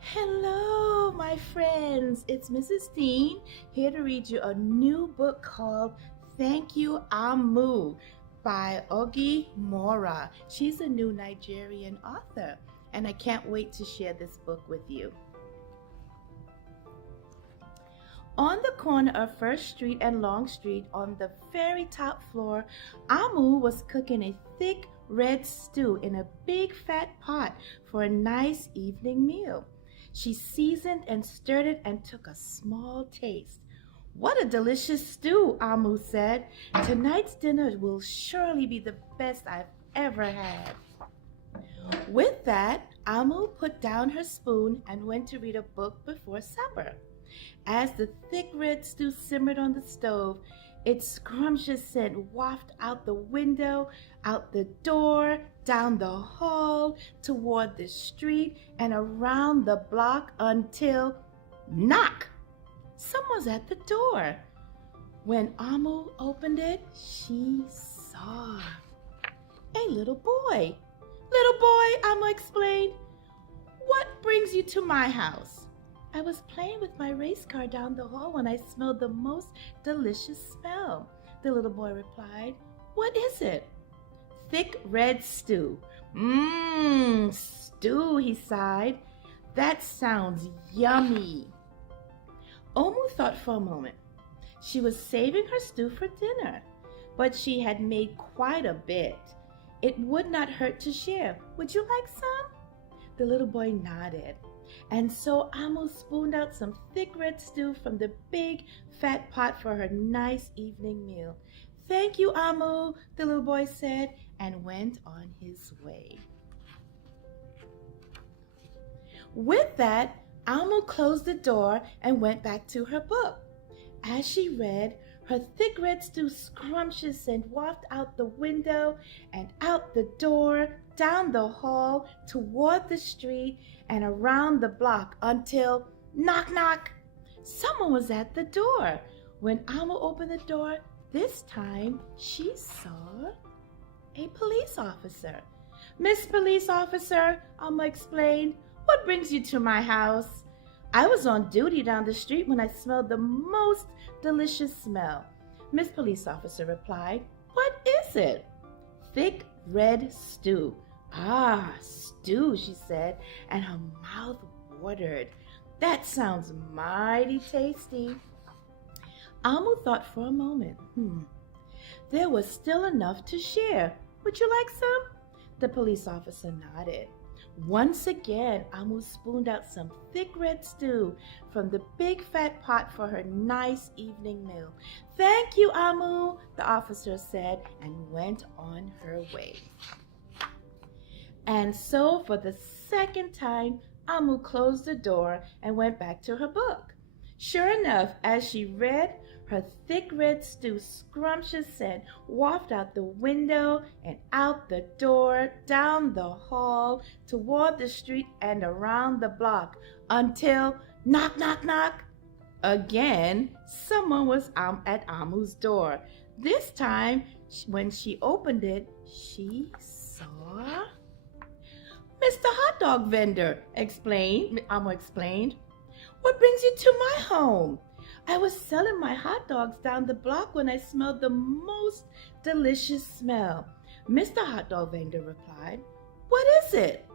Hello, my friends. It's Mrs. Dean here to read you a new book called Thank You, Amu by Ogi Mora. She's a new Nigerian author, and I can't wait to share this book with you. On the corner of First Street and Long Street, on the very top floor, Amu was cooking a thick red stew in a big fat pot for a nice evening meal. She seasoned and stirred it and took a small taste. "What a delicious stew," Amu said. "Tonight's dinner will surely be the best I've ever had." With that, Amu put down her spoon and went to read a book before supper. As the thick red stew simmered on the stove, its scrumptious scent wafted out the window, out the door, down the hall, toward the street, and around the block until knock! Someone's at the door. When Amu opened it, she saw a little boy. "Little boy," Amu explained, "what brings you to my house?" "I was playing with my race car down the hall when I smelled the most delicious smell," the little boy replied. "What is it?" "Thick red stew." Stew," he sighed. "That sounds yummy." Omu thought for a moment. She was saving her stew for dinner, but she had made quite a bit. It would not hurt to share. "Would you like some?" The little boy nodded. And so Amu spooned out some thick red stew from the big fat pot for her nice evening meal. "Thank you, Amu," the little boy said, and went on his way. With that, Amu closed the door and went back to her book. As she read, her thick red stew scrumptious scent wafted out the window and out the door, down the hall, toward the street, and around the block until knock, knock! Someone was at the door. When Amu opened the door, this time she saw a police officer. "Miss Police Officer," Amu explained, "what brings you to my house?" "I was on duty down the street when I smelled the most delicious smell," Miss Police Officer replied. "What is it?" "Thick red stew." "Ah, stew," she said, and her mouth watered. "That sounds mighty tasty." Amu thought for a moment. There was still enough to share. "Would you like some?" The police officer nodded. Once again, Amu spooned out some thick red stew from the big fat pot for her nice evening meal. "Thank you, Amu," the officer said, and went on her way. And so, for the second time, Amu closed the door and went back to her book. Sure enough, as she read, her thick red stew scrumptious scent wafted out the window and out the door, down the hall, toward the street, and around the block, until knock, knock, knock! Again, someone was at Amu's door. This time, when she opened it, she saw Mr. Hot Dog Vendor, Amu explained. "What brings you to my home?" "I was selling my hot dogs down the block when I smelled the most delicious smell," Mr. Hot Dog Vendor replied. "What is it?"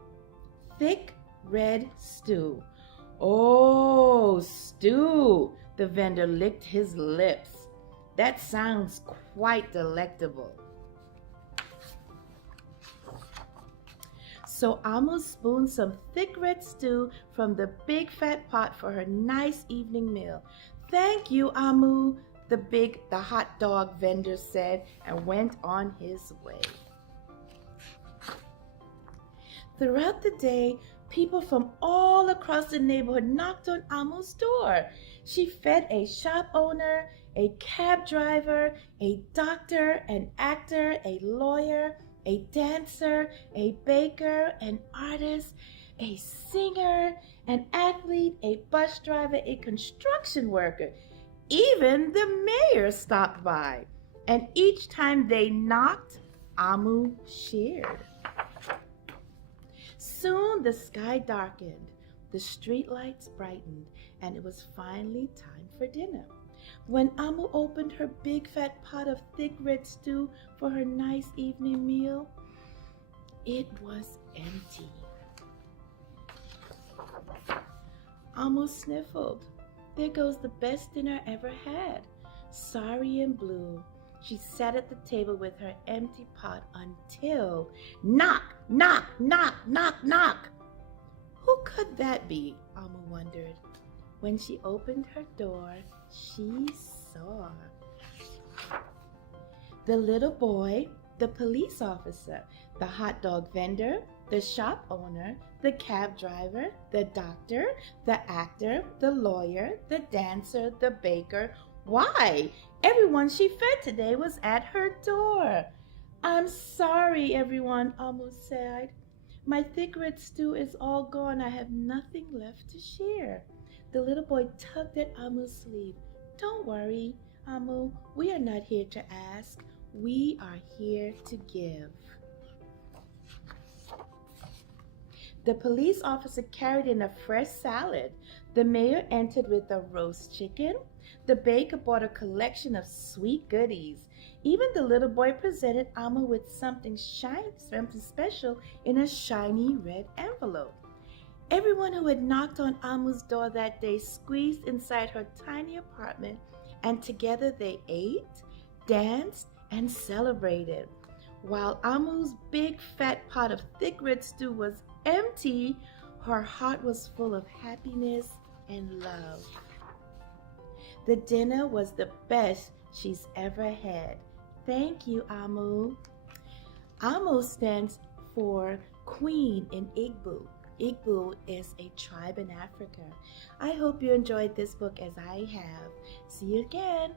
"Thick red stew." "Oh, stew," the vendor licked his lips. "That sounds quite delectable." So Amu spooned some thick red stew from the big fat pot for her nice evening meal. "Thank you, Amu," the hot dog vendor said, and went on his way. Throughout the day, people from all across the neighborhood knocked on Amu's door. She fed a shop owner, a cab driver, a doctor, an actor, a lawyer, a dancer, a baker, an artist, a singer, an athlete, a bus driver, a construction worker. Even the mayor stopped by. And each time they knocked, Amu shared. Soon the sky darkened. The street lights brightened, and it was finally time for dinner. When Amu opened her big fat pot of thick red stew for her nice evening meal, it was empty. Amu sniffled. There goes the best dinner I ever had. Sorry and blue, she sat at the table with her empty pot until knock, knock, knock, knock, knock. Who could that be? Amu wondered. When she opened her door, she saw the little boy, the police officer, the hot dog vendor, the shop owner, the cab driver, the doctor, the actor, the lawyer, the dancer, the baker. Why? Everyone she fed today was at her door. I'm sorry, everyone, Amu sighed. My thick red stew is all gone. I have nothing left to share. The little boy tugged at Amu's sleeve. Don't worry, Amu. We are not here to ask. We are here to give. The police officer carried in a fresh salad. The mayor entered with a roast chicken. The baker bought a collection of sweet goodies. Even the little boy presented Amu with something special in a shiny red envelope. Everyone who had knocked on Amu's door that day squeezed inside her tiny apartment, and together they ate, danced, and celebrated. While Amu's big fat pot of thick red stew was empty, her heart was full of happiness and love. The dinner was the best she's ever had. Thank you, Amu. Amu stands for Queen in Igbo. Igbo is a tribe in Africa. I hope you enjoyed this book as I have. See you again.